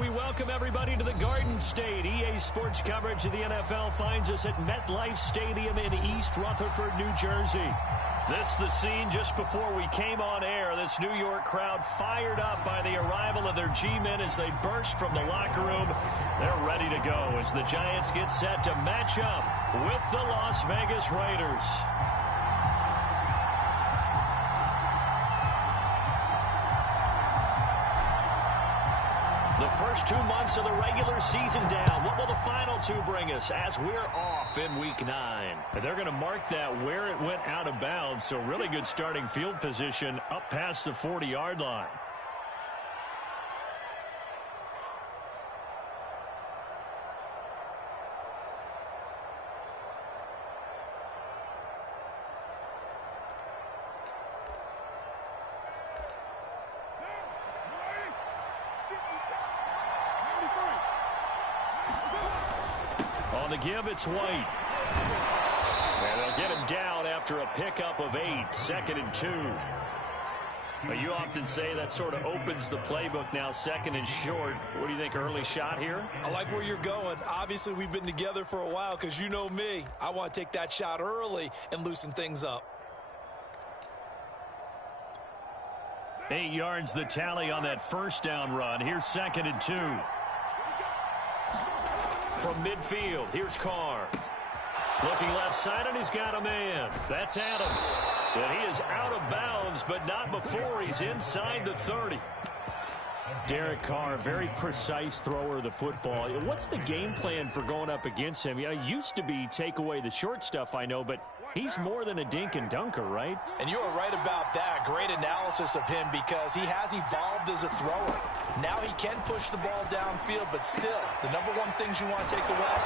We welcome everybody to the Garden State. EA Sports coverage of the NFL finds us at MetLife Stadium in East Rutherford, New Jersey. This is the scene just before we came on air. This New York crowd fired up by the arrival of their G-men as they burst from the locker room. They're ready to go as the Giants get set to match up with the Las Vegas Raiders. The first 2 months of the regular season down. What will the final two bring us as we're off in Week 9? And they're going to mark that where it went out of bounds, so really good starting field position up past the 40-yard line. On the give, it's White. And they'll get him down after a pickup of 8, 2nd and 2. But you often say that sort of opens the playbook now, 2nd and short. What do you think, early shot here? I like where you're going. Obviously, we've been together for a while because you know me. I want to take that shot early and loosen things up. 8 yards the tally on that first down run. Here's 2nd and 2. From midfield, here's Carr. Looking left side, and he's got a man. That's Adams. And he is out of bounds, but not before he's inside the 30. Derek Carr, very precise thrower of the football. What's the game plan for going up against him? It used to be take away the short stuff, I know, but he's more than a dink and dunker, right? And you are right about that. Great analysis of him because he has evolved as a thrower. Now he can push the ball downfield, but still, the number one things you want to take away,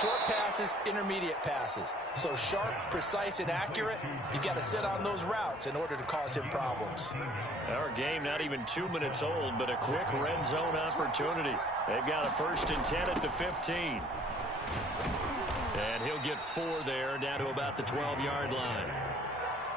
short passes, intermediate passes. So sharp, precise, and accurate, you got to sit on those routes in order to cause him problems. Our game not even 2 minutes old, but a quick red zone opportunity. They've got a 1st and 10 at the 15. And he'll get 4 there, down to about the 12-yard line.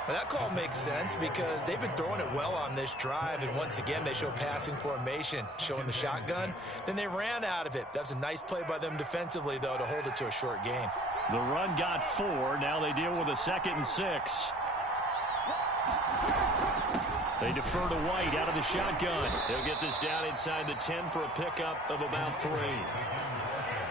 Well, that call makes sense because they've been throwing it well on this drive, and once again, they show passing formation, showing the shotgun. Then they ran out of it. That's a nice play by them defensively, though, to hold it to a short gain. The run got 4. Now they deal with a 2nd and 6. They defer to White out of the shotgun. They'll get this down inside the 10 for a pickup of about 3.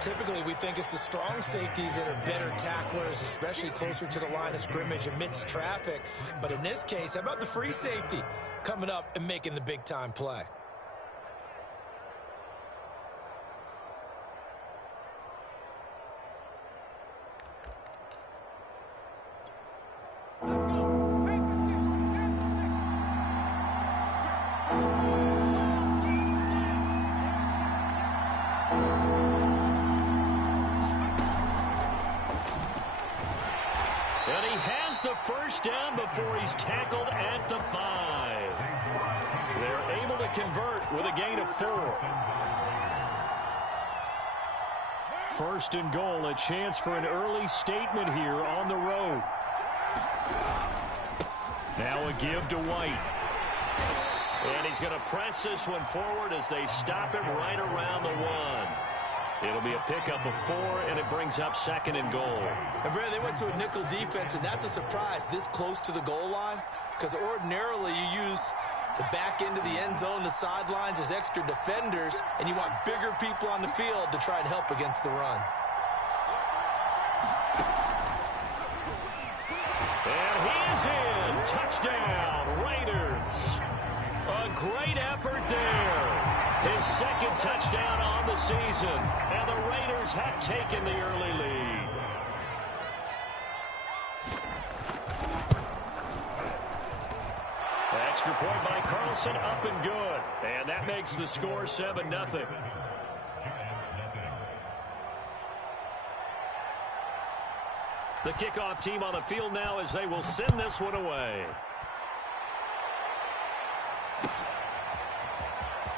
Typically, we think it's the strong safeties that are better tacklers, especially closer to the line of scrimmage amidst traffic. But in this case, how about the free safety coming up and making the big-time play? And he has the first down before he's tackled at the 5. They're able to convert with a gain of 4. 1st and goal, a chance for an early statement here on the road. Now a give to White. And he's going to press this one forward as they stop him right around the 1. It'll be a pickup of 4, and it brings up 2nd and goal. And Brad, they went to a nickel defense, and that's a surprise this close to the goal line, because ordinarily you use the back end of the end zone, the sidelines as extra defenders, and you want bigger people on the field to try and help against the run. And he is in. Touchdown, Raiders. A great effort there. His 2nd touchdown on the season, and the Raiders have taken the early lead. Extra point by Carlson, up and good. And that makes the score 7-0. The kickoff team on the field now as they will send this one away.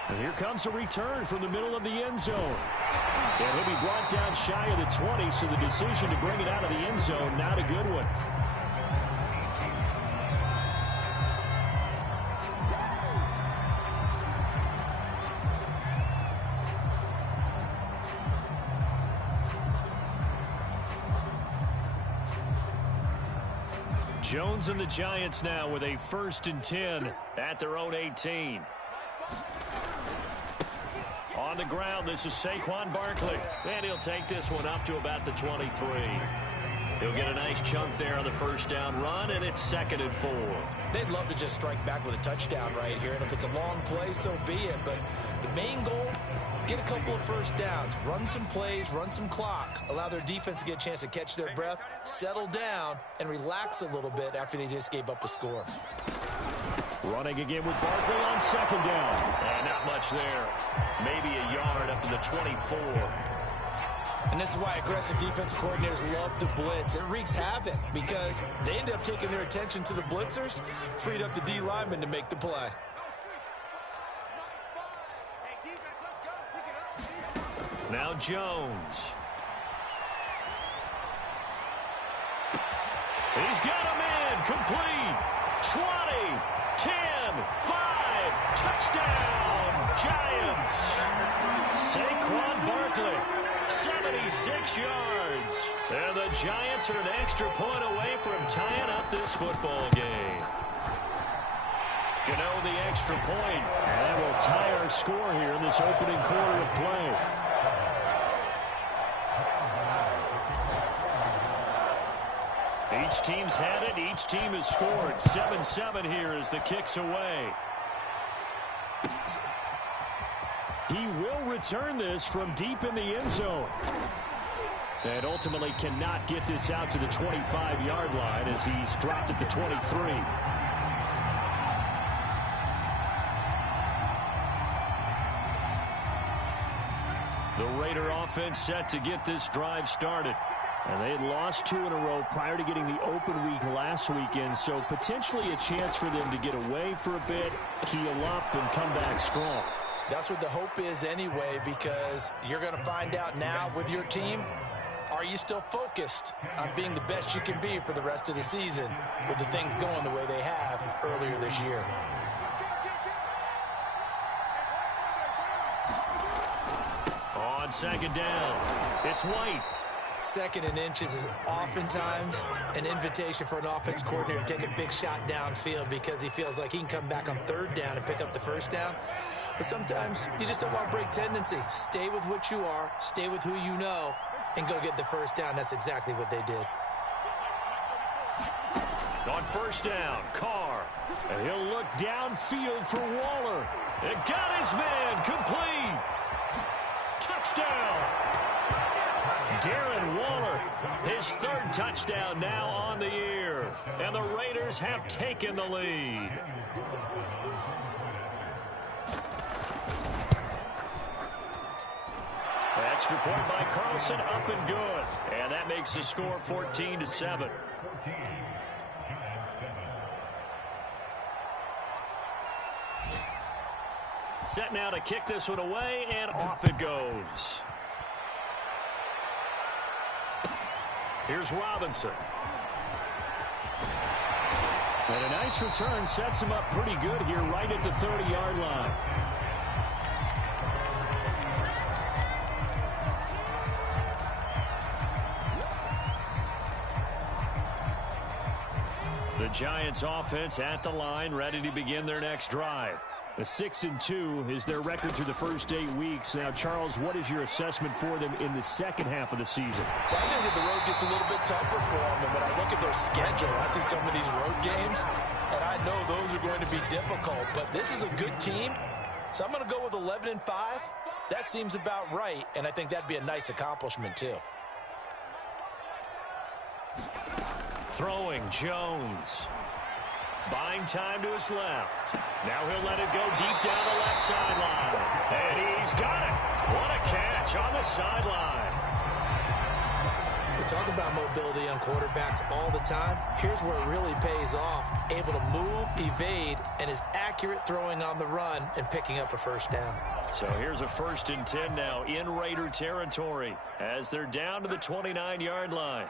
And here comes a return from the middle of the end zone. And he'll be brought down shy of the 20, so the decision to bring it out of the end zone, not a good one. Jones and the Giants now with a 1st and 10 at their own 18. On the ground, this is Saquon Barkley. And he'll take this one up to about the 23. He'll get a nice chunk there on the 1st down run, and it's 2nd and 4. They'd love to just strike back with a touchdown right here, and if it's a long play, so be it. But the main goal, get a couple of 1st downs, run some plays, run some clock, allow their defense to get a chance to catch their breath, settle down, and relax a little bit after they just gave up a score. Running again with Barkley on 2nd down. And not much there. Maybe a yard up to the 24. And this is why aggressive defensive coordinators love to blitz. It wreaks havoc because they end up taking their attention to the blitzers, freed up the D lineman to make the play. Now Jones. He's got him in. Complete. 20, 10, 5. Touchdown, Giants. Saquon Barkley. 76 yards. And the Giants are an extra point away from tying up this football game. Gano the extra point. And that will tie our score here in this opening quarter of play. Each team's had it. Each team has scored. 7-7 here as the kick's away. He will return this from deep in the end zone. And ultimately cannot get this out to the 25-yard line as he's dropped at the 23. The Raider offense set to get this drive started. And they had lost 2 in a row prior to getting the open week last weekend, so potentially a chance for them to get away for a bit, keel up, and come back strong. That's what the hope is anyway, because you're going to find out now with your team, are you still focused on being the best you can be for the rest of the season with the things going the way they have earlier this year? On 2nd down, it's White. 2nd and inches is oftentimes an invitation for an offense coordinator to take a big shot downfield because he feels like he can come back on 3rd down and pick up the 1st down. But sometimes you just don't want to break tendency. Stay with what you are, stay with who you know, and go get the 1st down. That's exactly what they did. On 1st down, Carr. And he'll look downfield for Waller. It got his man complete. Touchdown. Darren Waller, his 3rd touchdown now on the year. And the Raiders have taken the lead. Extra point by Carlson, up and good. And that makes the score 14-7. Set now to kick this one away, and off it goes. Here's Robinson. And a nice return sets him up pretty good here right at the 30-yard line. The Giants offense at the line, ready to begin their next drive. A 6-2 is their record through the first 8 weeks. Now, Charles, what is your assessment for them in the second half of the season? Well, I think that the road gets a little bit tougher for them. And when I look at their schedule, I see some of these road games, and I know those are going to be difficult. But this is a good team, so I'm going to go with 11-5. That seems about right, and I think that'd be a nice accomplishment, too. Throwing, Jones. Buying time to his left. Now he'll let it go deep down the left sideline. And he's got it. What a catch on the sideline. We talk about mobility on quarterbacks all the time. Here's where it really pays off. Able to move, evade, and is accurate throwing on the run and picking up a 1st down. So here's a 1st and 10 now in Raider territory as they're down to the 29-yard line.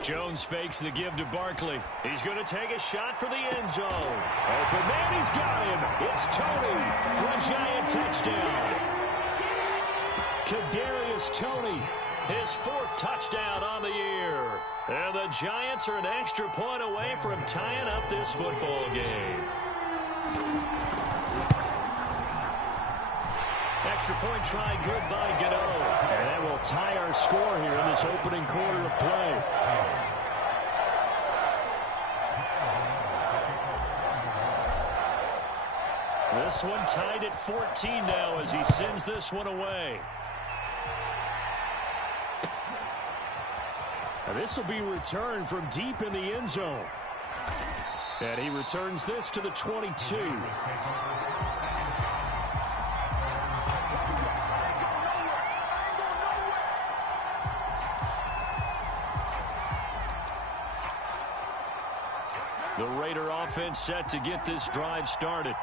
Jones fakes the give to Barkley. He's going to take a shot for the end zone. Open man, he's got him. It's Tony for a Giant touchdown. Kadarius Toney His 4th touchdown on the year. And the Giants are an extra point away from tying up this football game. Extra point try good by Gano. And that will tie our score here in this opening quarter of play. This one tied at 14 now as he sends this one away. Now this will be returned from deep in the end zone. And he returns this to the 22. The Raider offense set to get this drive started.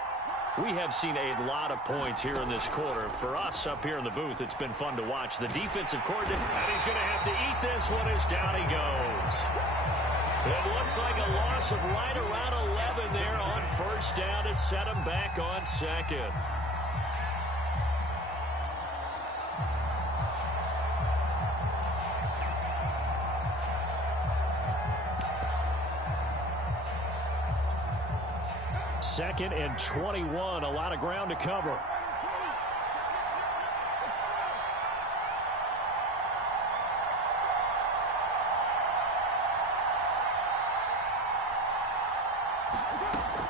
We have seen a lot of points here in this quarter. For us up here in the booth, it's been fun to watch. The defensive coordinator, and he's going to have to eat this one as down he goes. It looks like a loss of right around 11 there on first down to set him back on second. Second and 21, a lot of ground to cover.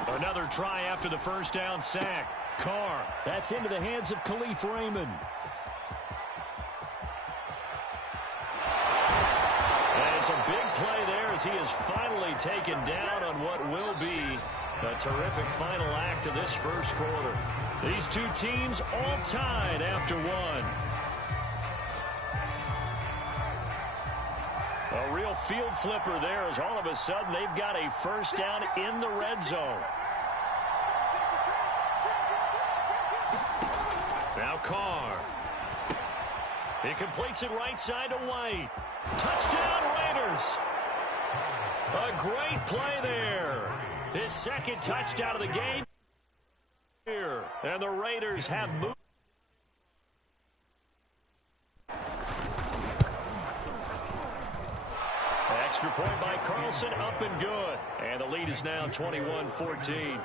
Another try after the first down sack. Carr, that's into the hands of Khalif Raymond. And it's a big play there as he is finally taken down on what will be a terrific final act of this first quarter. These two teams all tied after one. A real field flipper there as all of a sudden they've got a first down in the red zone. Now Carr. He completes it right side to White. Touchdown Raiders. A great play there. His second touchdown of the game here. And the Raiders have moved. Extra point by Carlson, up and good. And the lead is now 21-14.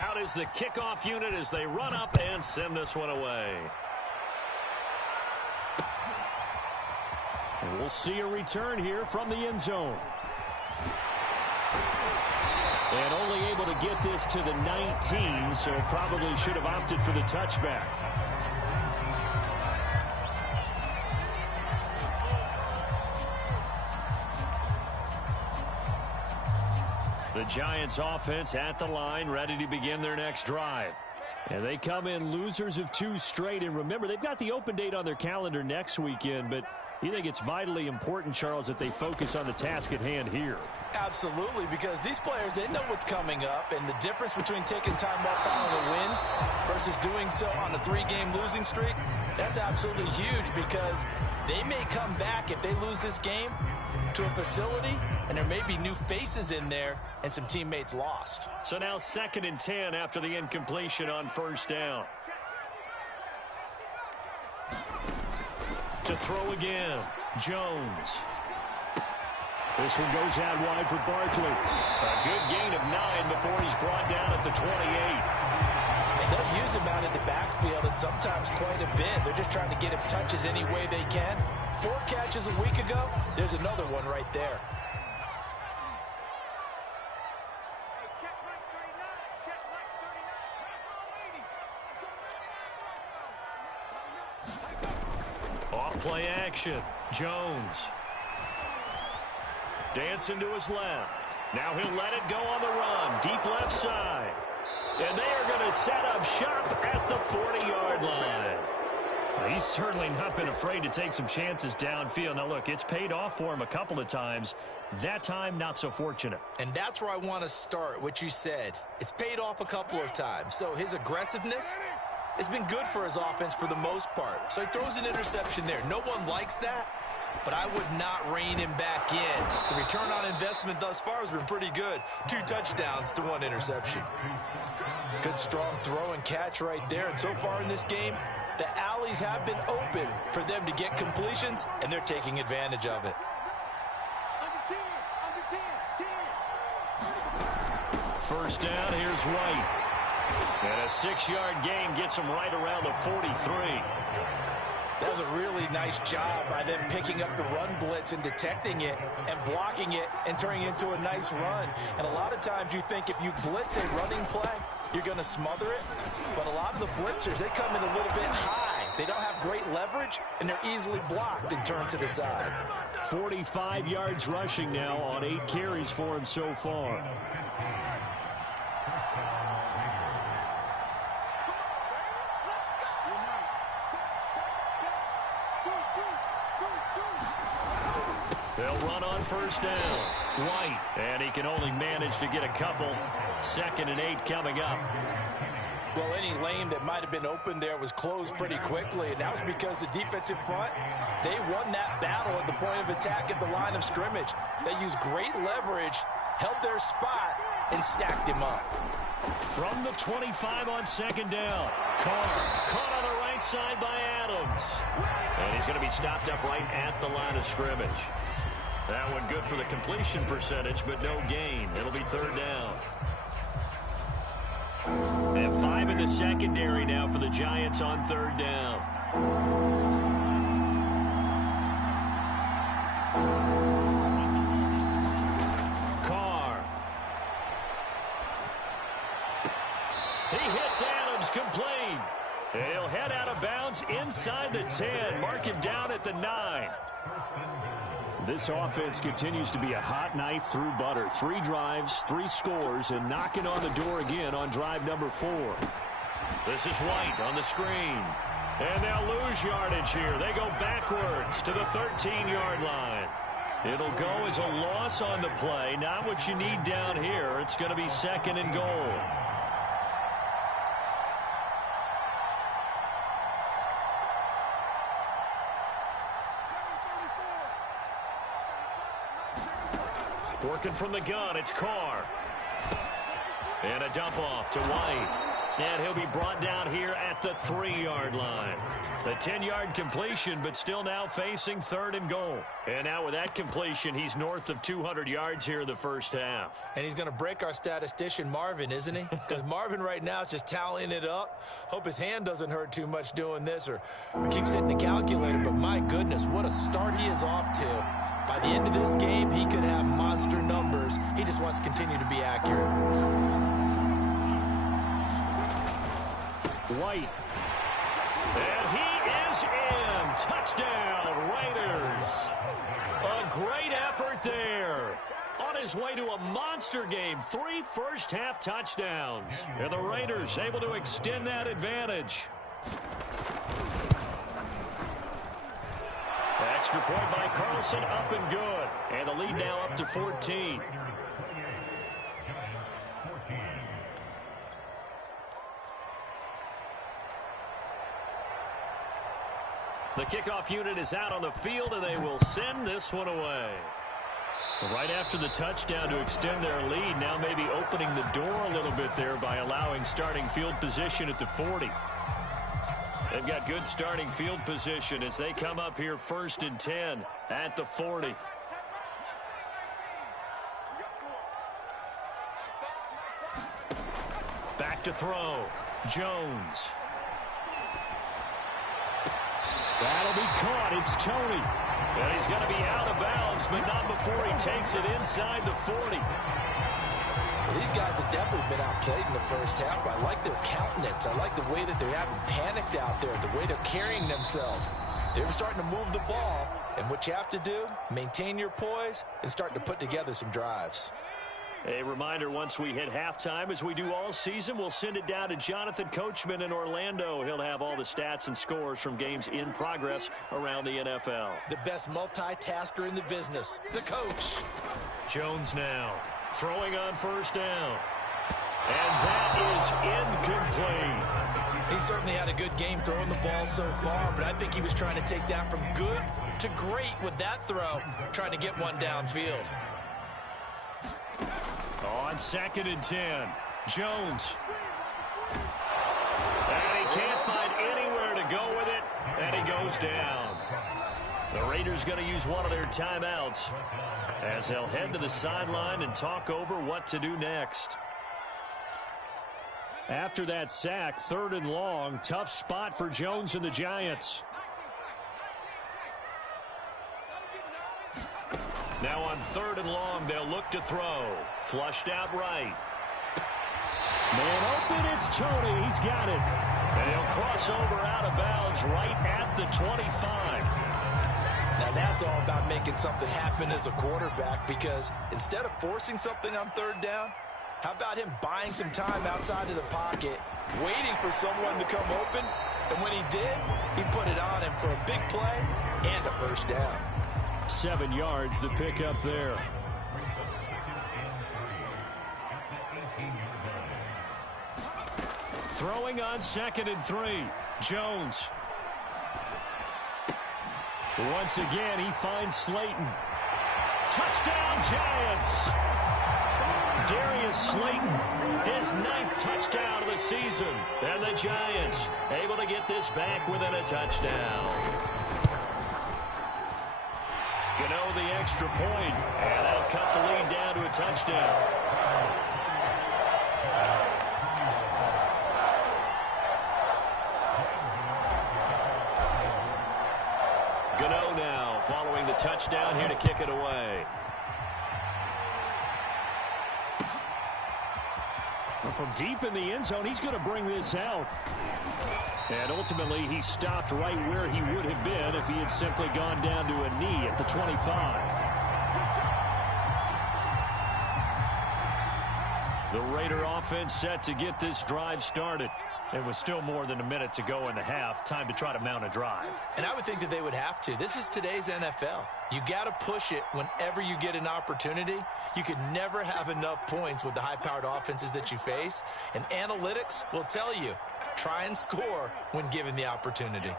Out is the kickoff unit as they run up and send this one away. And we'll see a return here from the end zone. And only able to get this to the 19, so probably should have opted for the touchback. The Giants offense at the line, ready to begin their next drive. And they come in losers of 2 straight. And remember, they've got the open date on their calendar next weekend, but you think it's vitally important, Charles, that they focus on the task at hand here? Absolutely, because these players, they know what's coming up, and the difference between taking time off following a win versus doing so on a 3-game losing streak, that's absolutely huge because they may come back if they lose this game to a facility, and there may be new faces in there and some teammates lost. So now 2nd and 10 after the incompletion on first down. To throw again, Jones. This one goes out wide for Barkley. A good gain of 9 before he's brought down at the 28. And they'll use him out in the backfield, and sometimes quite a bit. They're just trying to get him touches any way they can. 4 catches a week ago, there's another one right there. Off-play action. Jones. Dancing to his left. Now he'll let it go on the run. Deep left side. And they are going to set up shop at the 40-yard line. He's certainly not been afraid to take some chances downfield. Now, look, it's paid off for him a couple of times. That time, not so fortunate. And that's where I want to start, what you said. It's paid off a couple of times. So his aggressiveness has been good for his offense for the most part. So he throws an interception there. No one likes that, but I would not rein him back in. The return on investment thus far has been pretty good. 2 touchdowns to 1 interception. Good strong throw and catch right there. And so far in this game, the alleys have been open for them to get completions, and they're taking advantage of it. First down, here's White. And a 6-yard gain gets him right around the 43. That was a really nice job by them picking up the run blitz and detecting it and blocking it and turning it into a nice run. And a lot of times you think if you blitz a running play, you're going to smother it. But a lot of the blitzers, they come in a little bit high. They don't have great leverage, and they're easily blocked and turned to the side. 45 yards rushing now on 8 carries for him so far. They'll run on first down. White, and he can only manage to get a couple. 2nd and 8 coming up. Well, any lane that might have been open there was closed pretty quickly, and that was because the defensive front, they won that battle at the point of attack at the line of scrimmage. They used great leverage, held their spot, and stacked him up. From the 25 on 2nd down. Carr caught on the right side by Adams. And he's going to be stopped up right at the line of scrimmage. That one good for the completion percentage, but no gain. It'll be 3rd down. And 5 in the secondary now for the Giants on 3rd down. Carr. He hits Adams complete. And he'll head out of bounds inside the 10. Mark him down at the 9. This offense continues to be a hot knife through butter. 3 drives, 3 scores, and knocking on the door again on drive number 4. This is White on the screen. And they'll lose yardage here. They go backwards to the 13-yard line. It'll go as a loss on the play. Not what you need down here. It's going to be 2nd and goal. Working from the gun, it's Carr. And a dump off to White. And he'll be brought down here at the 3-yard line. The 10-yard completion, but still now facing 3rd and goal. And now with that completion, he's north of 200 yards here in the first half. And he's going to break our statistician, Marvin, isn't he? Because Marvin right now is just tallying it up. Hope his hand doesn't hurt too much doing this, or he keeps hitting the calculator. But my goodness, what a start he is off to. By the end of this game, he could have monster numbers. He just wants to continue to be accurate. White. And he is in. Touchdown, Raiders. A great effort there. On his way to a monster game. 3 first-half touchdowns. And the Raiders able to extend that advantage. Extra point by Carlson, up and good. And the lead now up to 14. The kickoff unit is out on the field, and they will send this one away. Right after the touchdown to extend their lead, now maybe opening the door a little bit there by allowing starting field position at the 40. They've got good starting field position as they come up here 1st and 10 at the 40. Back to throw. Jones. That'll be caught. It's Tony. And he's going to be out of bounds, but not before he takes it inside the 40. Well, these guys have definitely been outplayed in the first half. I like their countenance. I like the way that they haven't panicked out there, the way they're carrying themselves. They're starting to move the ball, and what you have to do, maintain your poise and start to put together some drives. A reminder, once we hit halftime, as we do all season, we'll send it down to Jonathan Coachman in Orlando. He'll have all the stats and scores from games in progress around the NFL. The best multitasker in the business, the coach. Jones now throwing on first down. And that is incomplete. He certainly had a good game throwing the ball so far, but I think he was trying to take that from good to great with that throw, trying to get one downfield. On 2nd and 10, Jones. And he can't find anywhere to go with it, and he goes down. The Raiders going to use one of their timeouts as they'll head to the sideline and talk over what to do next. After that sack, 3rd and long, tough spot for Jones and the Giants. Now on 3rd and long, they'll look to throw. Flushed out right. Man open, it's Tony. He's got it. And he'll cross over out of bounds right at the 25. Now that's all about making something happen as a quarterback, because instead of forcing something on 3rd down, how about him buying some time outside of the pocket, waiting for someone to come open, and when he did, he put it on him for a big play and a 1st down. 7 yards, the pickup there. Throwing on 2nd and 3, Jones. Once again, he finds Slayton. Touchdown, Giants! Darius Slayton, his 9th touchdown of the season. And the Giants able to get this back within a touchdown. Gano the extra point, and that'll cut the lead down to a touchdown. Gano now following the touchdown here to kick it away. From deep in the end zone, he's going to bring this out. And ultimately, he stopped right where he would have been if he had simply gone down to a knee at the 25. The Raider offense set to get this drive started. It was still more than a minute to go in the half. Time to try to mount a drive. And I would think that they would have to. This is today's NFL. You got to push it whenever you get an opportunity. You could never have enough points with the high-powered offenses that you face. And analytics will tell you, try and score when given the opportunity.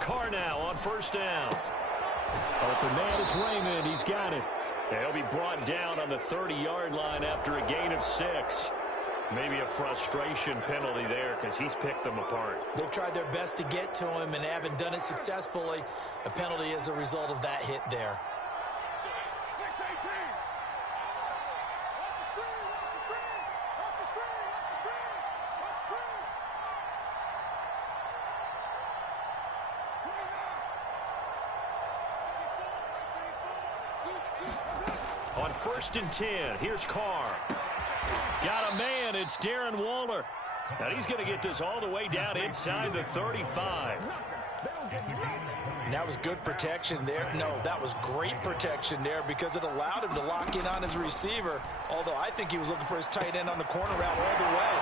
Carr now on 1st down. Open man is Raymond. He's got it. He'll be brought down on the 30-yard line after a gain of 6. Maybe a frustration penalty there because he's picked them apart. They've tried their best to get to him and haven't done it successfully. A penalty is a result of that hit there. On 1st and 10, here's Carr. Got a man, it's Darren Waller. And he's going to get this all the way down inside the 35. And that was good protection there. No, that was great protection there because it allowed him to lock in on his receiver. Although I think he was looking for his tight end on the corner route all the way.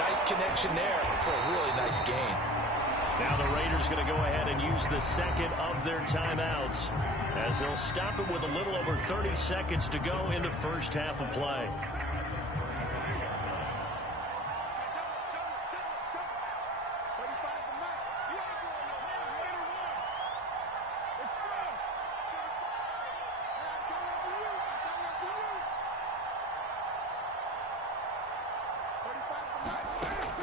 Nice connection there for a really nice gain. Now the Raiders going to go ahead and use the 2nd of their timeouts as they'll stop it with a little over 30 seconds to go in the first half of play.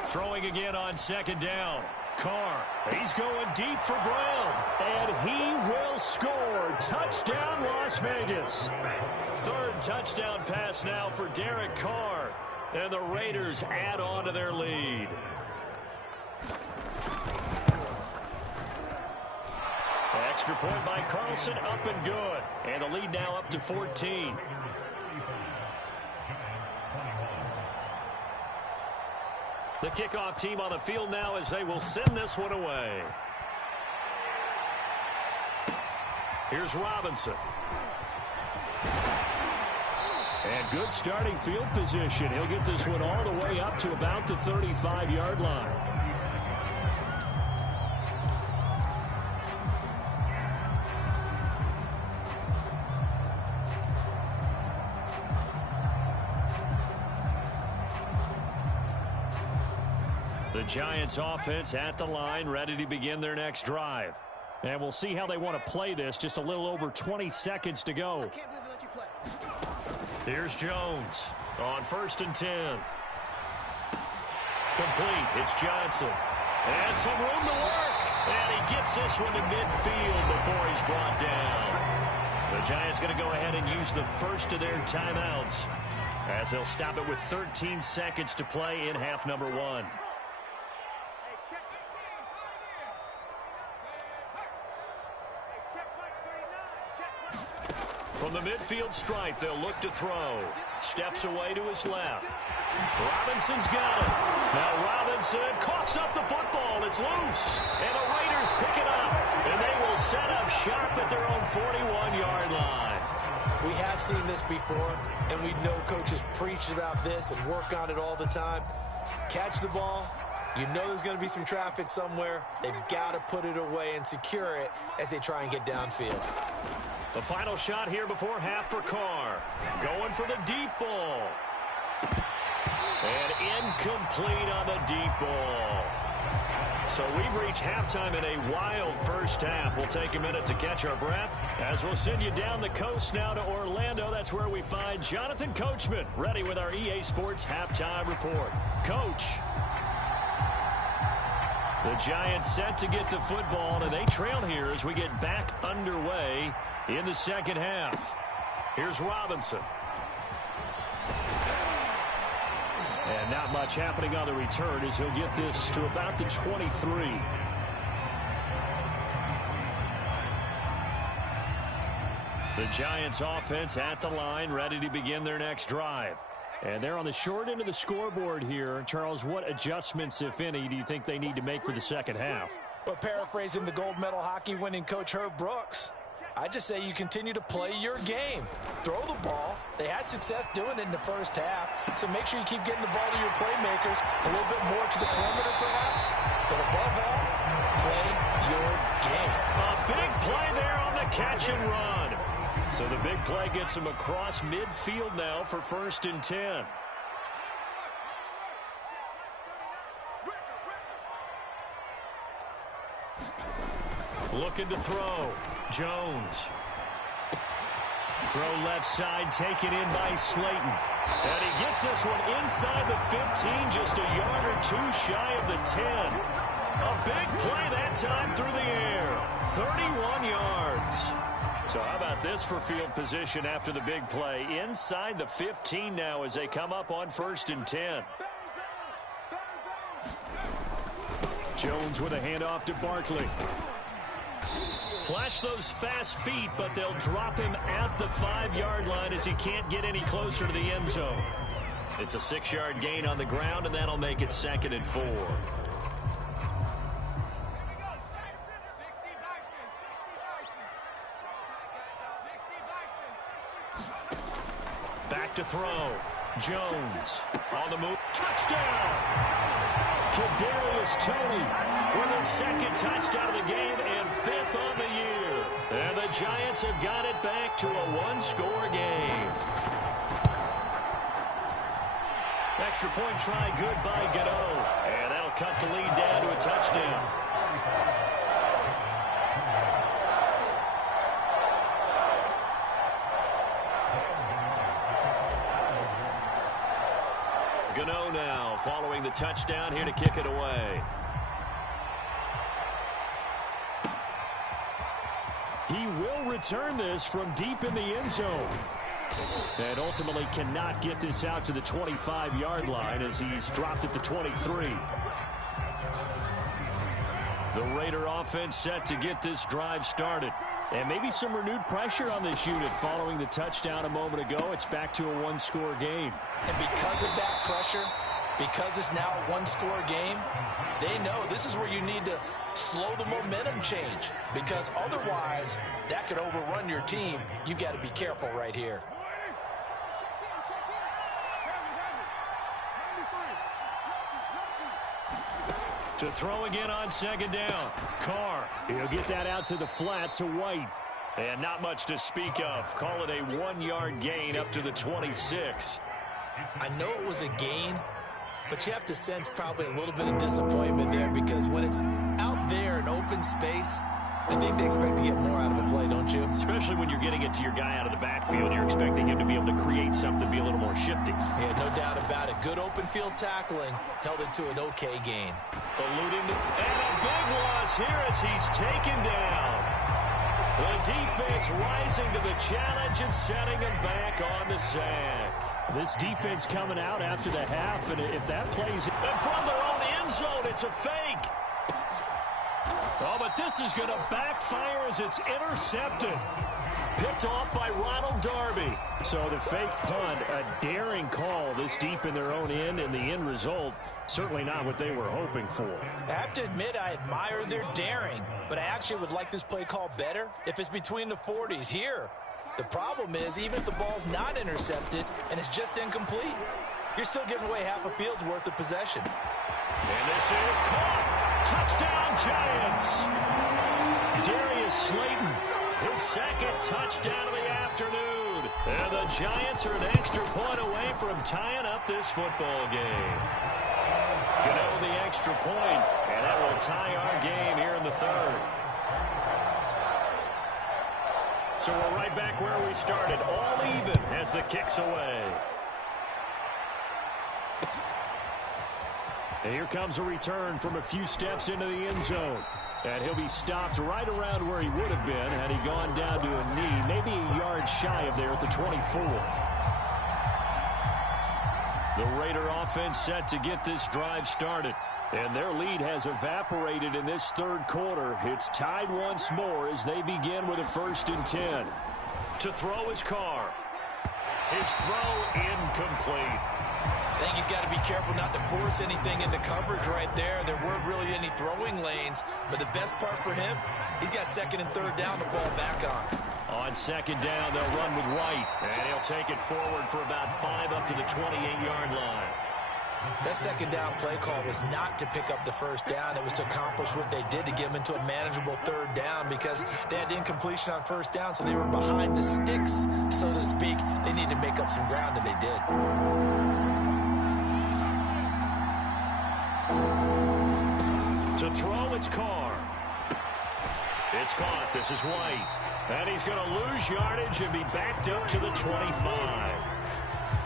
Throwing again on 2nd down. Carr, he's going deep for Brown, and he will score. Touchdown, Las Vegas. 3rd touchdown pass now for Derek Carr, and the Raiders add on to their lead. Extra point by Carlson, up and good, and the lead now up to 14. The kickoff team on the field now as they will send this one away. Here's Robinson. And good starting field position. He'll get this one all the way up to about the 35-yard line. The Giants offense at the line, ready to begin their next drive. And we'll see how they want to play this. Just a little over 20 seconds to go. Here's Jones on 1st and 10. Complete. It's Johnson. And some room to work. And he gets this one to midfield before he's brought down. The Giants going to go ahead and use the first of their timeouts, as they'll stop it with 13 seconds to play in half number 1. From the midfield stripe, they'll look to throw. Steps away to his left. Robinson's got it. Now Robinson coughs up the football. It's loose. And the Raiders pick it up. And they will set up shop at their own 41-yard line. We have seen this before, and we know coaches preach about this and work on it all the time. Catch the ball. You know there's going to be some traffic somewhere. They've got to put it away and secure it as they try and get downfield. The final shot here before half for Carr. Going for the deep ball. And incomplete on the deep ball. So we've reached halftime in a wild first half. We'll take a minute to catch our breath as we'll send you down the coast now to Orlando. That's where we find Jonathan Coachman, ready with our EA Sports halftime report. Coach. The Giants set to get the football, and they trail here as we get back underway in the second half. Here's Robinson. And not much happening on the return as he'll get this to about the 23. The Giants offense at the line, ready to begin their next drive. And they're on the short end of the scoreboard here. Charles, what adjustments, if any, do you think they need to make for the second half? Well, paraphrasing the gold medal hockey winning coach Herb Brooks, I just say you continue to play your game. Throw the ball. They had success doing it in the first half, so make sure you keep getting the ball to your playmakers, a little bit more to the perimeter perhaps, but above all, play your game. A big play there on the catch and run. So the big play gets him across midfield now for 1st and 10. Looking to throw. Jones. Throw left side, taken in by Slayton. And he gets this one inside the 15, just a yard or two shy of the 10. A big play that time through the air. 31 yards. So how about this for field position after the big play? Inside the 15 now as they come up on 1st and 10. Jones with a handoff to Barkley. Flash those fast feet, but they'll drop him at the 5-yard line as he can't get any closer to the end zone. It's a 6-yard gain on the ground, and that'll make it 2nd and 4. Back to throw. Jones on the move. Touchdown! Kadarius Toney with his 2nd touchdown of the game and 5th on the year. And the Giants have got it back to a 1-score game. Extra point try good by Gano. And that'll cut the lead down to a touchdown. Gano now following the touchdown here to kick it away. He will return this from deep in the end zone. And ultimately cannot get this out to the 25-yard line as he's dropped at the 23. The Raider offense set to get this drive started. And maybe some renewed pressure on this unit following the touchdown a moment ago. It's back to a 1-score game. And because of that pressure, because it's now a 1-score game, they know this is where you need to slow the momentum change. Because otherwise, that could overrun your team. You've got to be careful right here. To throw again on 2nd down. Carr, he'll get that out to the flat to White. And not much to speak of. Call it a 1-yard gain up to the 26. I know it was a gain, but you have to sense probably a little bit of disappointment there because when it's out there in open space, I think they expect to get more out of a play, don't you? Especially when you're getting it to your guy out of the backfield. You're expecting him to be able to create something, be a little more shifty. Yeah, no doubt about it. Good open field tackling held it to an okay gain. Eluding the, and a big loss here as he's taken down. The defense rising to the challenge and setting him back on the sack. This defense coming out after the half, and if that plays in from their own end zone, it's a fake. Oh, but this is going to backfire as it's intercepted. Picked off by Ronald Darby. So the fake punt, a daring call this deep in their own end, and the end result, certainly not what they were hoping for. I have to admit, I admire their daring, but I actually would like this play call better if it's between the 40s here. The problem is, even if the ball's not intercepted and it's just incomplete, you're still giving away half a field's worth of possession. And this is caught. Touchdown, Giants. Darius Slayton, his second touchdown of the afternoon. And the Giants are an extra point away from tying up this football game. Get out the extra point, and that will tie our game here in the third. So we're right back where we started, all even as the kick's away. And here comes a return from a few steps into the end zone. And he'll be stopped right around where he would have been had he gone down to a knee, maybe a yard shy of there at the 24. The Raider offense set to get this drive started. And their lead has evaporated in this third quarter. It's tied once more as they begin with a 1st and 10. To throw his car. His throw incomplete. I think he's got to be careful not to force anything into coverage right there. There weren't really any throwing lanes, but the best part for him, he's got 2nd and 3rd down to fall back on. On 2nd down, they'll run with White, and he'll take it forward for about 5 up to the 28-yard line. That 2nd down play call was not to pick up the 1st down. It was to accomplish what they did to get them into a manageable 3rd down because they had incompletion on 1st down, so they were behind the sticks, so to speak. They needed to make up some ground, and they did. To throw, it's Carr. It's caught. This is White. And he's going to lose yardage and be backed up to the 25.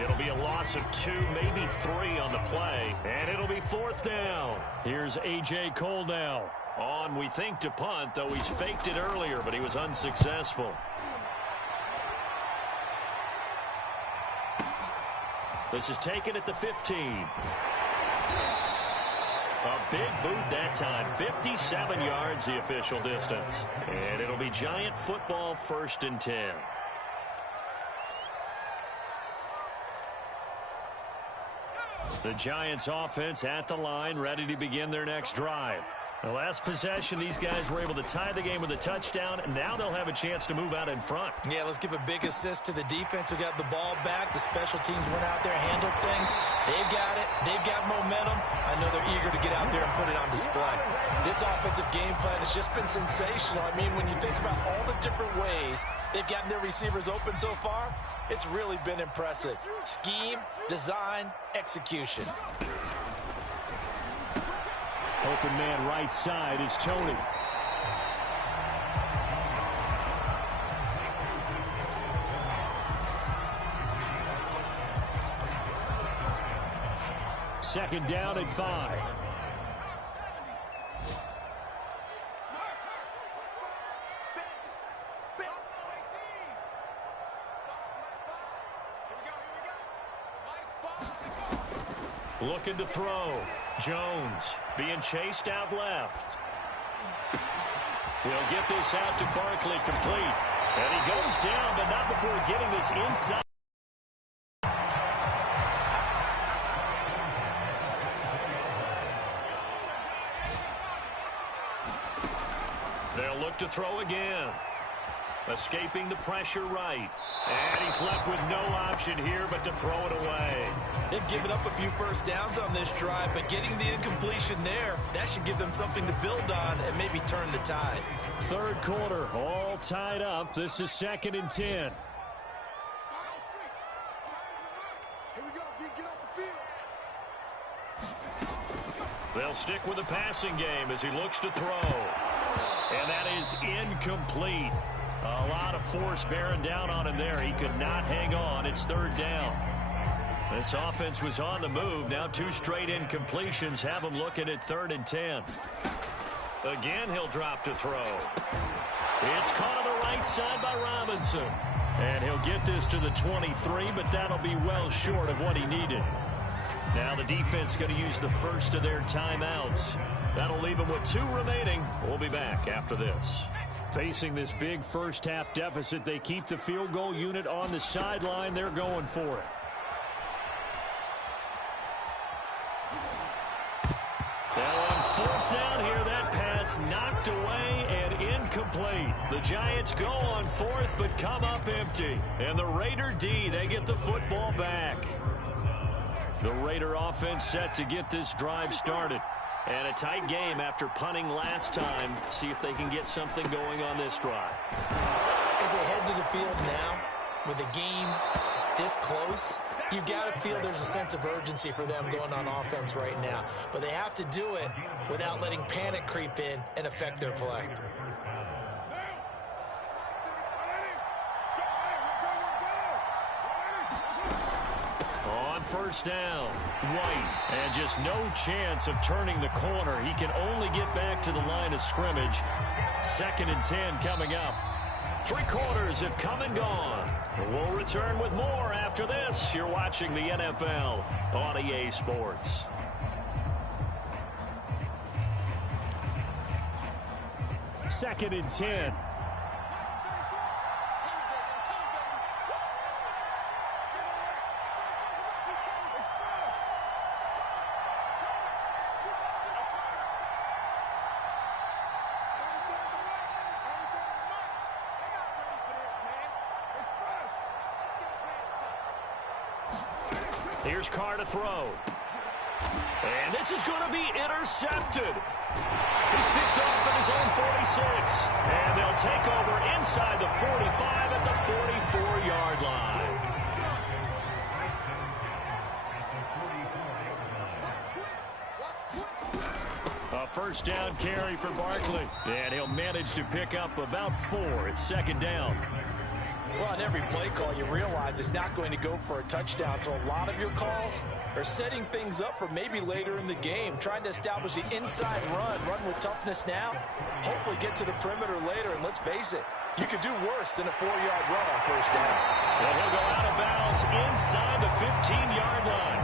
It'll be a loss of 2, maybe 3 on the play. And it'll be 4th down. Here's A.J. Cole now. On, we think, to punt, though he's faked it earlier, but he was unsuccessful. This is taken at the 15. A big boot that time. 57 yards the official distance. And it'll be Giant football 1st and 10. The Giants offense at the line, ready to begin their next drive. The last possession, these guys were able to tie the game with a touchdown, and now they'll have a chance to move out in front. Yeah, let's give a big assist to the defense who got the ball back. The special teams went out there, handled things. They've got it. They've got momentum. I know they're eager to get out there and put it on display. This offensive game plan has just been sensational. I mean, when you think about all the different ways they've gotten their receivers open so far, it's really been impressive. Scheme, design, execution. Open man right side is Tony. Second down at 5. Looking to throw. Jones being chased out left. He'll get this out to Barkley complete. And he goes down, but not before getting this inside. They'll look to throw again. Escaping the pressure right. And he's left with no option here but to throw it away. They've given up a few first downs on this drive, but getting the incompletion there, that should give them something to build on and maybe turn the tide. Third quarter, all tied up. This is 2nd and 10. Here we go, D. Get off the field. They'll stick with the passing game as he looks to throw. And that is incomplete. A lot of force bearing down on him there. He could not hang on. It's third down. This offense was on the move. Now 2 straight incompletions have him looking at 3rd and 10. Again, he'll drop to throw. It's caught on the right side by Robinson. And he'll get this to the 23, but that'll be well short of what he needed. Now the defense going to use the first of their timeouts. That'll leave them with 2 remaining. We'll be back after this. Facing this big first-half deficit, they keep the field goal unit on the sideline. They're going for it. Now on 4th down here, that pass knocked away and incomplete. The Giants go on 4th but come up empty. And the Raider D, they get the football back. The Raider offense set to get this drive started. And a tight game after punting last time. See if they can get something going on this drive. As they head to the field now, with the game this close, you've got to feel there's a sense of urgency for them going on offense right now. But they have to do it without letting panic creep in and affect their play. On 1st down, White, and just no chance of turning the corner. He can only get back to the line of scrimmage. 2nd and 10 coming up. 3 quarters have come and gone. We'll return with more after this. You're watching the NFL on EA Sports. Second and 10. Here's Carr to throw. And this is going to be intercepted. He's picked off at his own 46. And they'll take over inside the 45 at the 44-yard line. A 1st down carry for Barkley. And he'll manage to pick up about 4. It's 2nd down. Well, on every play call, you realize it's not going to go for a touchdown. So a lot of your calls are setting things up for maybe later in the game, trying to establish the inside run with toughness now, hopefully get to the perimeter later. And let's face it, you could do worse than a 4-yard run on 1st down. Well, he'll go out of bounds inside the 15-yard line.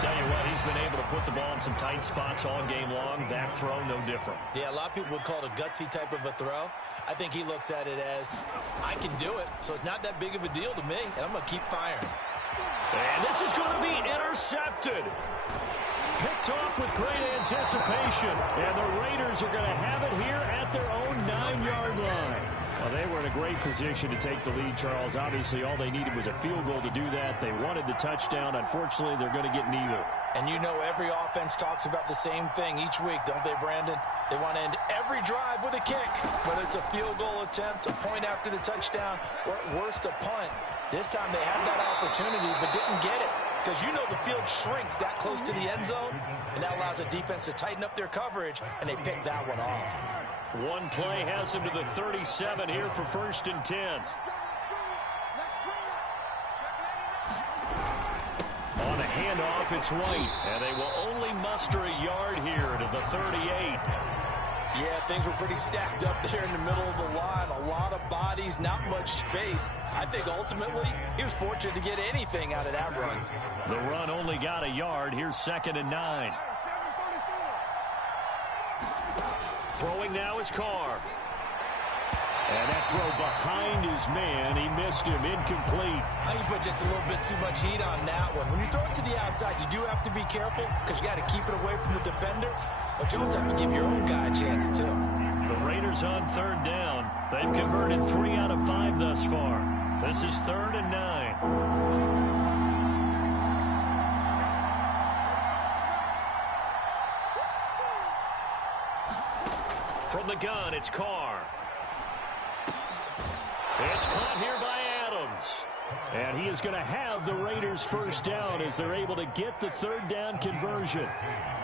Tell you what, he's been able to put the ball in some tight spots all game long. That throw, no different. Yeah, a lot of people would call it a gutsy type of a throw. I think he looks at it as, I can do it, so it's not that big of a deal to me, and I'm going to keep firing. And this is going to be intercepted. Picked off with great anticipation. And the Raiders are going to have it here at their own 9-yard line. Well, they were in a great position to take the lead, Charles. Obviously, all they needed was a field goal to do that. They wanted the touchdown. Unfortunately, they're going to get neither. And you know every offense talks about the same thing each week, don't they, Brandon? They want to end every drive with a kick, whether it's a field goal attempt, a point after the touchdown, or at worst a punt. This time they had that opportunity but didn't get it, because you know the field shrinks that close to the end zone, and that allows the defense to tighten up their coverage, and they picked that one off. One play has him to the 37 here for 1st and 10. On a handoff, it's White, and they will only muster a yard here to the 38. Yeah, things were pretty stacked up there in the middle of the line. A lot of bodies, not much space. I think ultimately he was fortunate to get anything out of that run. The run only got a yard. Here's 2nd and 9. Throwing now is Carr. And that throw behind his man. He missed him. Incomplete. I think you put just a little bit too much heat on that one. When you throw it to the outside, you do have to be careful because you got to keep it away from the defender. But you also have to give your own guy a chance, too. The Raiders on 3rd down. They've converted 3 out of 5 thus far. This is 3rd and 9. From the gun, it's Carr. It's caught here by Adams. And he is going to have the Raiders first down as they're able to get the third down conversion.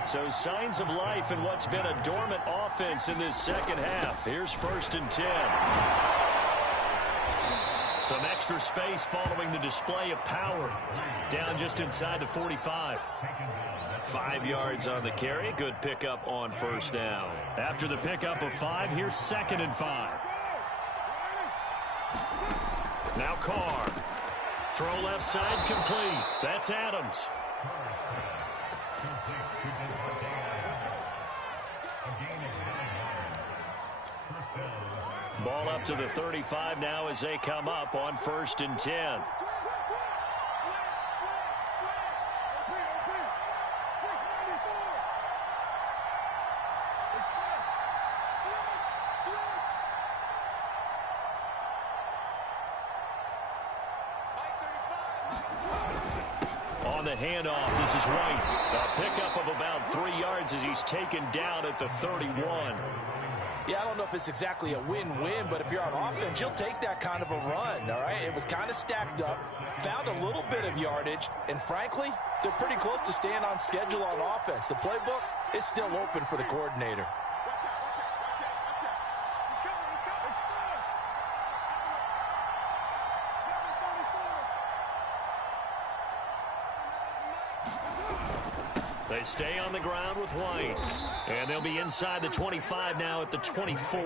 So signs of life in what's been a dormant offense in this second half. Here's 1st and 10. Some extra space following the display of power. Down just inside the 45. 5 yards on the carry. Good pickup on first down. After the pickup of 5, here's 2nd and 5. Now Carr. Throw left side complete. That's Adams. Ball up to the 35 now as they come up on 1st and 10. On the handoff, this is White. A pickup of about 3 yards as he's taken down at the 31. Yeah, I don't know if it's exactly a win-win, but if you're on offense, you'll take that kind of a run, all right? It was kind of stacked up, found a little bit of yardage, and frankly, they're pretty close to staying on schedule on offense. The playbook is still open for the coordinator. They stay on the ground with White. And they'll be inside the 25 now at the 24.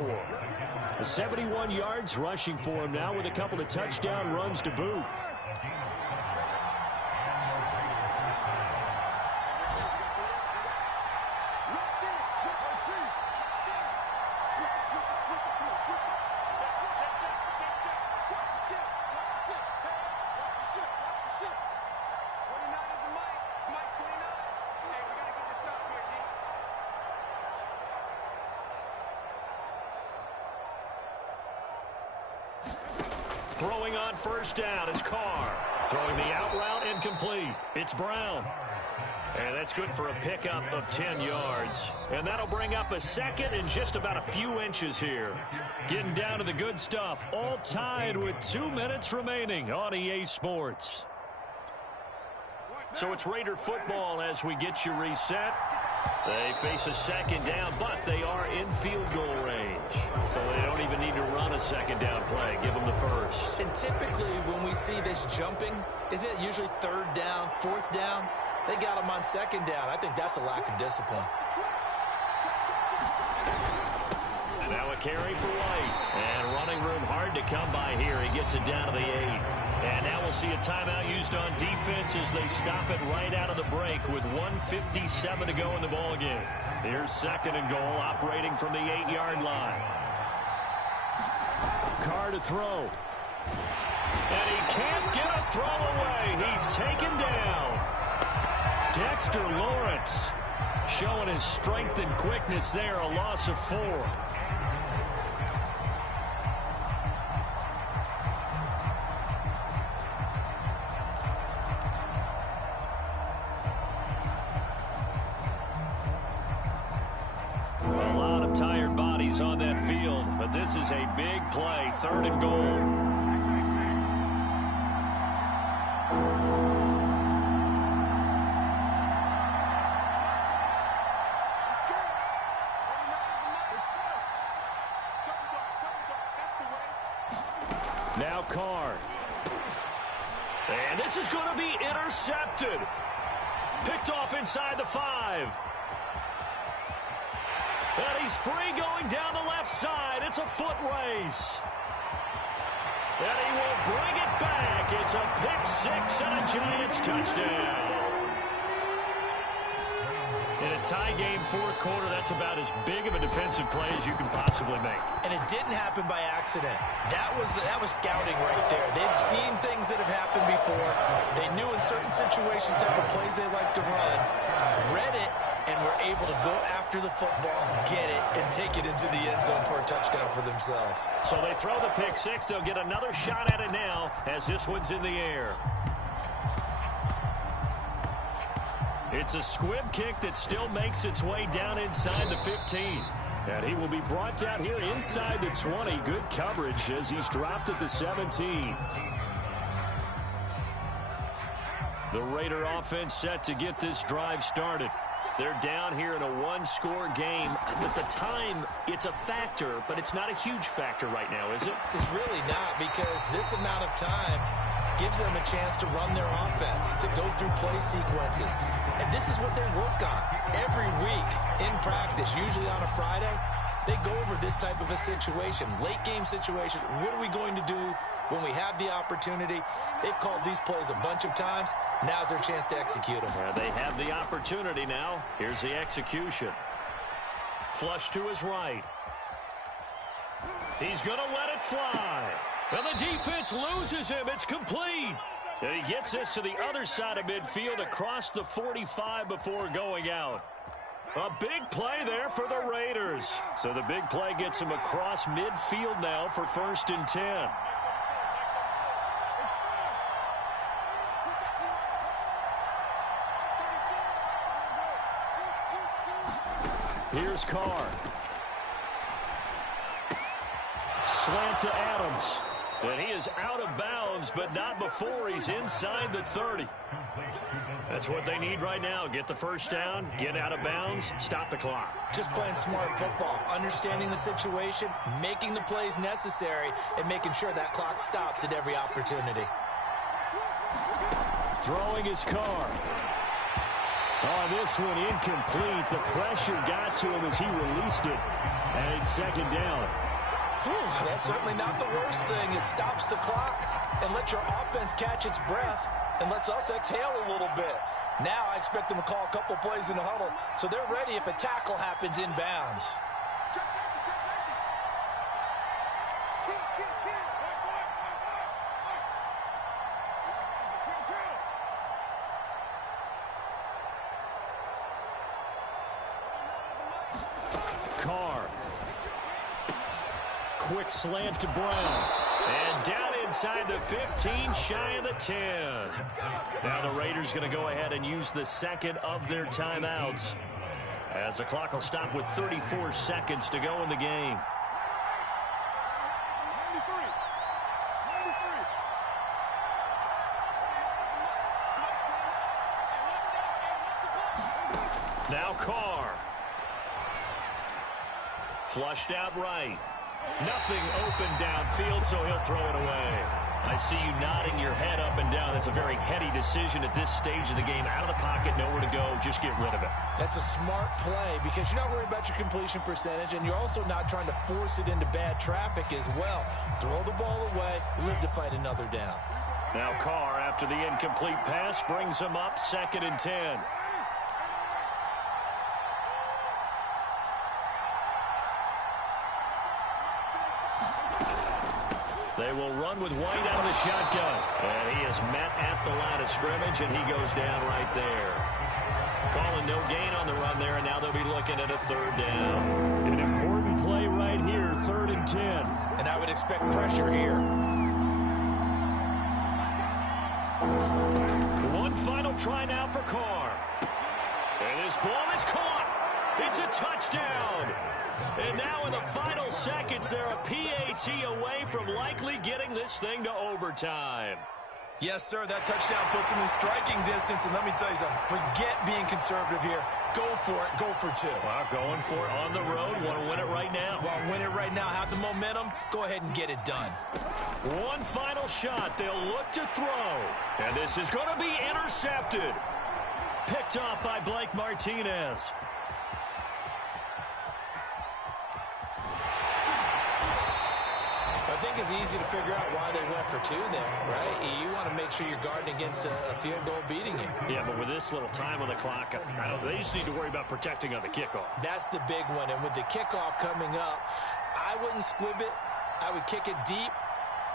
The 71 yards rushing for him now with a couple of touchdown runs to boot. Throwing on first down is Carr. Throwing the out route incomplete. It's Brown. And that's good for a pickup of 10 yards. And that'll bring up a 2nd and just about a few inches here. Getting down to the good stuff. All tied with 2 minutes remaining on EA Sports. So it's Raider football as we get you reset. They face a 2nd down, but they are in field goal range. So they don't even need to run a 2nd down play. Give them the first. And typically when we see this jumping, isn't it usually 3rd down, 4th down? They got them on 2nd down. I think that's a lack of discipline. Now a carry for White. And running room hard to come by here. He gets it down to the 8. And now we'll see a timeout used on defense as they stop it right out of the break with 1:57 to go in the ballgame. Here's 2nd and goal, operating from the 8-yard line. Carr to throw. And he can't get a throw away. He's taken down. Dexter Lawrence showing his strength and quickness there, a loss of 4. Tired bodies on that field, but this is a big play. 3rd and goal. Now Carr. And this is going to be intercepted. Picked off inside the 5. And he's free going down the left side. It's a foot race. And he will bring it back. It's a pick-6 and a Giants touchdown. In a tie game, 4th quarter, that's about as big of a defensive play as you can possibly make. And it didn't happen by accident. That was scouting right there. They've seen things that have happened before. They knew in certain situations type of plays they like to run. Read it. And were able to go after the football, get it, and take it into the end zone for a touchdown for themselves. So they throw the pick-6. They'll get another shot at it now as this one's in the air. It's a squib kick that still makes its way down inside the 15. And he will be brought down here inside the 20. Good coverage as he's dropped at the 17. The Raider offense set to get this drive started. They're down here in a one-score game. At the time, it's a factor, but it's not a huge factor right now, is it? It's really not, because this amount of time gives them a chance to run their offense, to go through play sequences. And this is what they work on every week in practice, usually on a Friday. They go over this type of a situation, late game situation. What are we going to do when we have the opportunity? They've called these plays a bunch of times. Now's their chance to execute them. Well, they have the opportunity now. Here's the execution. Flush to his right. He's going to let it fly. And the defense loses him. It's complete. And he gets this to the other side of midfield across the 45 before going out. A big play there for the Raiders. So the big play gets him across midfield now for 1st and 10. Here's Carr. Slant to Adams. And he is out of bounds, but not before he's inside the 30. That's what they need right now. Get the first down, get out of bounds, stop the clock. Just playing smart football, understanding the situation, making the plays necessary, and making sure that clock stops at every opportunity. Throwing his Carr. Oh, this one incomplete. The pressure got to him as he released it. And it's 2nd down. Whew, that's certainly not the worst thing. It stops the clock and lets your offense catch its breath and lets us exhale a little bit. Now I expect them to call a couple plays in the huddle so they're ready if a tackle happens inbounds. Carr. Quick slant to Brown. And down inside the 15, shy of the 10. Now the Raiders going to go ahead and use the second of their timeouts, as the clock will stop with 34 seconds to go in the game. Now Carr. Flushed out right. Nothing open downfield, so he'll throw it away. I see you nodding your head up and down. That's a very heady decision at this stage of the game. Out of the pocket, nowhere to go. Just get rid of it. That's a smart play because you're not worried about your completion percentage, and you're also not trying to force it into bad traffic as well. Throw the ball away, live to fight another down. Now Carr, after the incomplete pass, brings him up 2nd and 10. They will run with White out of the shotgun. And he is met at the line of scrimmage, and he goes down right there. Calling no gain on the run there, and now they'll be looking at a 3rd down. An important play right here, 3rd and 10. And I would expect pressure here. One final try now for Carr. And his ball is caught. It's a touchdown. And now in the final seconds, they're a PAT away from likely getting this thing to overtime. Yes, sir, that touchdown puts him in striking distance. And let me tell you something, forget being conservative here. Go for it, go for 2. Well, going for it on the road. Want to win it right now. Want to win it right now, have the momentum, go ahead and get it done. One final shot, they'll look to throw. And this is going to be intercepted. Picked off by Blake Martinez. I think it's easy to figure out why they went for 2 there, right? You want to make sure you're guarding against a field goal beating you. Yeah, but with this little time on the clock, they just need to worry about protecting on the kickoff. That's the big one, and with the kickoff coming up, I wouldn't squib it. I would kick it deep,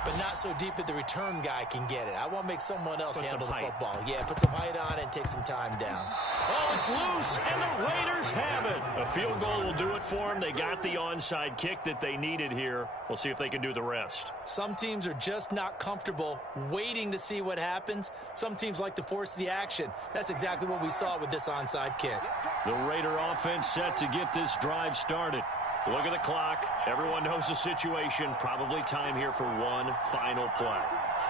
but not so deep that the return guy can get it. I want to make someone else handle the football. Yeah, put some height on it and take some time down. Oh, it's loose, and the Raiders have it. A field goal will do it for them. They got the onside kick that they needed here. We'll see if they can do the rest. Some teams are just not comfortable waiting to see what happens. Some teams like to force the action. That's exactly what we saw with this onside kick. The Raider offense set to get this drive started. Look at the clock. Everyone knows the situation. Probably time here for one final play.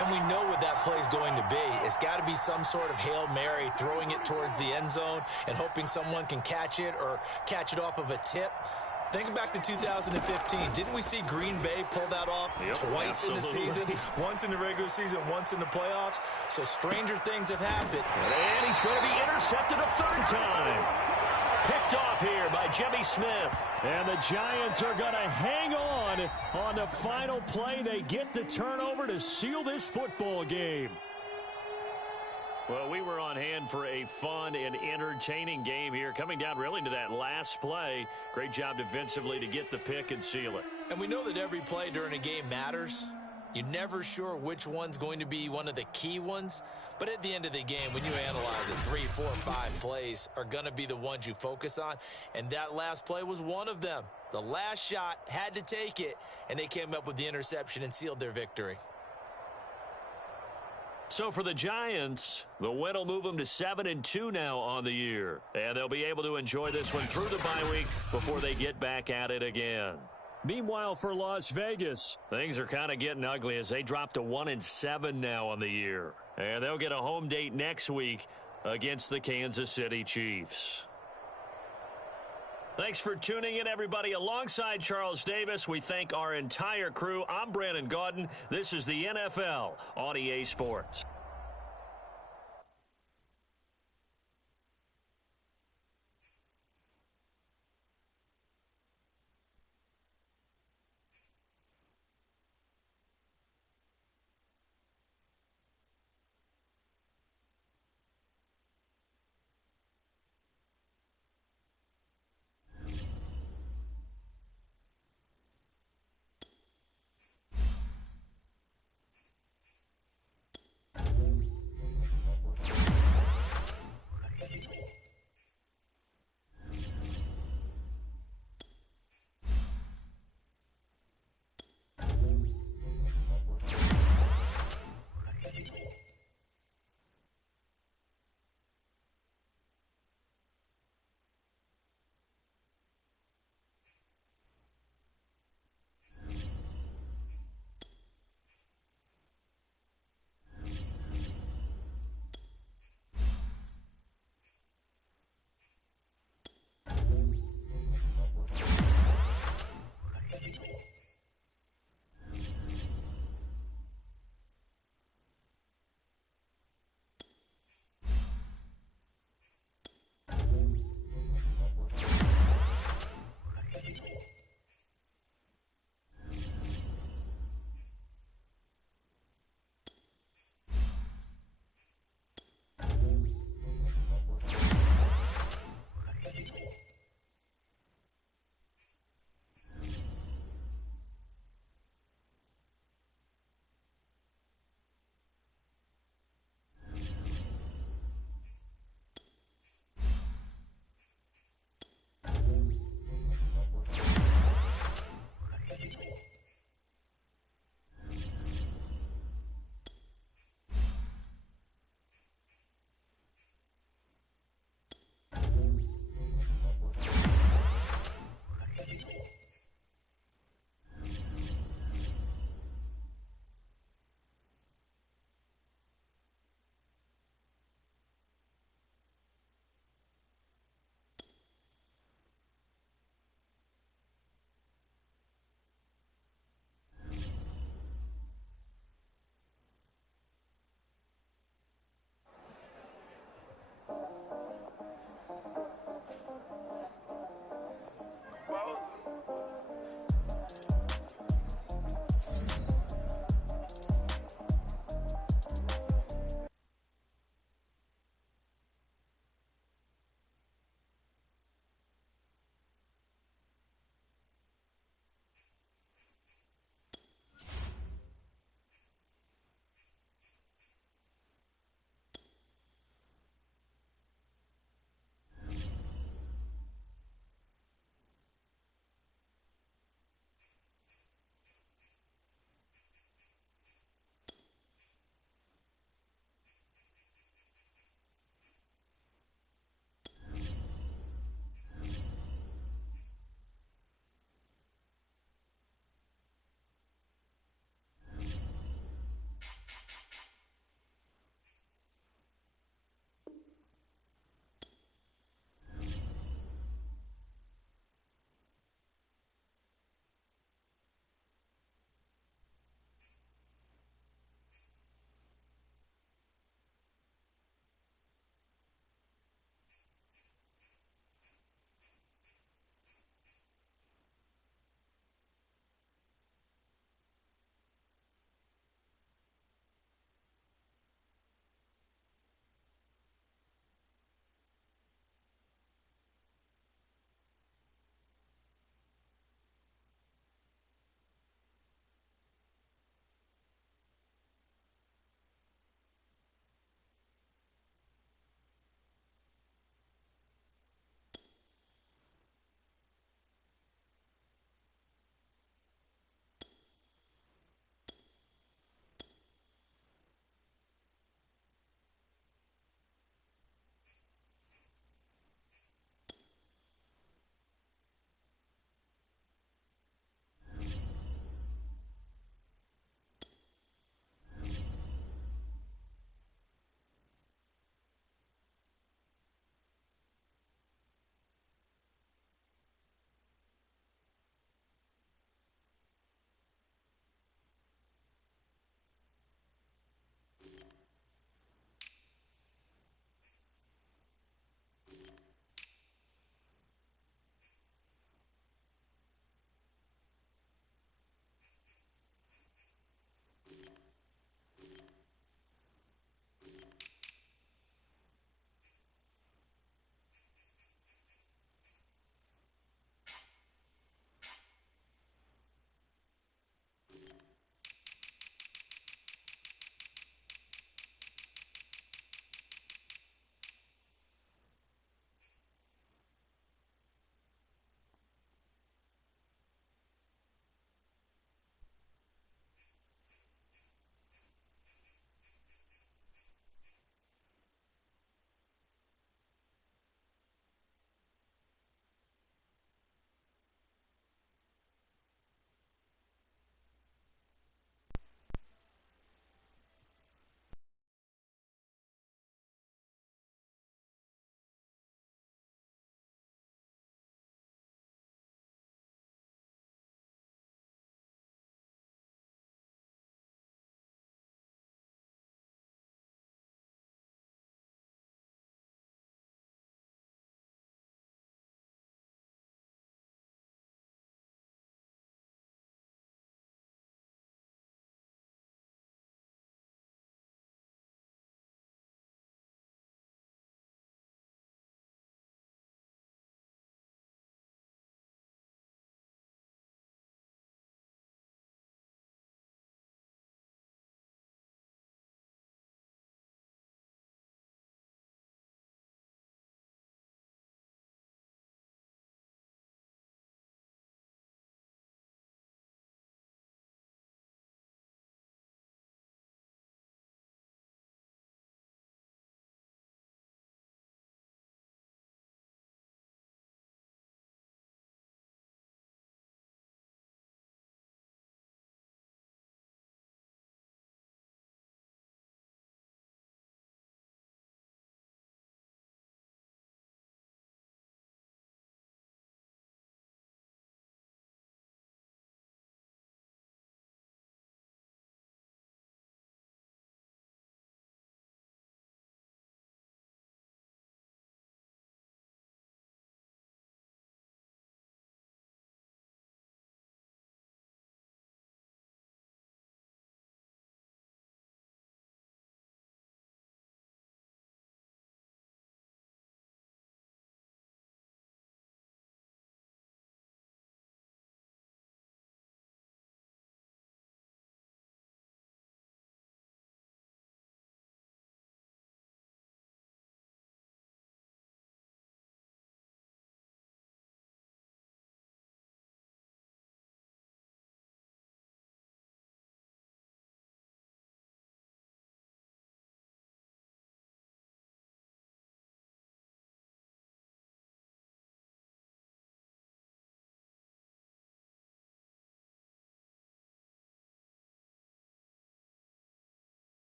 And we know what that play is going to be. It's got to be some sort of Hail Mary, throwing it towards the end zone and hoping someone can catch it or catch it off of a tip. Think back to 2015. Didn't we see Green Bay pull that off twice in the season? Once in the regular season, once in the playoffs. So stranger things have happened. And he's going to be intercepted a third time. Picked off here by Jimmy Smith. And the Giants are going to hang on the final play. They get the turnover to seal this football game. Well, we were on hand for a fun and entertaining game here, coming down really to that last play. Great job defensively to get the pick and seal it. And we know that every play during a game matters. You're never sure which one's going to be one of the key ones. But at the end of the game, when you analyze it, 3, 4, 5 plays are going to be the ones you focus on. And that last play was one of them. The last shot had to take it, and they came up with the interception and sealed their victory. So for the Giants, the win will move them to 7-2 now on the year. And they'll be able to enjoy this one through the bye week before they get back at it again. Meanwhile, for Las Vegas, things are kind of getting ugly as they drop to 1-7 now on the year. And they'll get a home date next week against the Kansas City Chiefs. Thanks for tuning in, everybody. Alongside Charles Davis, we thank our entire crew. I'm Brandon Gaudin. This is the NFL on EA Sports.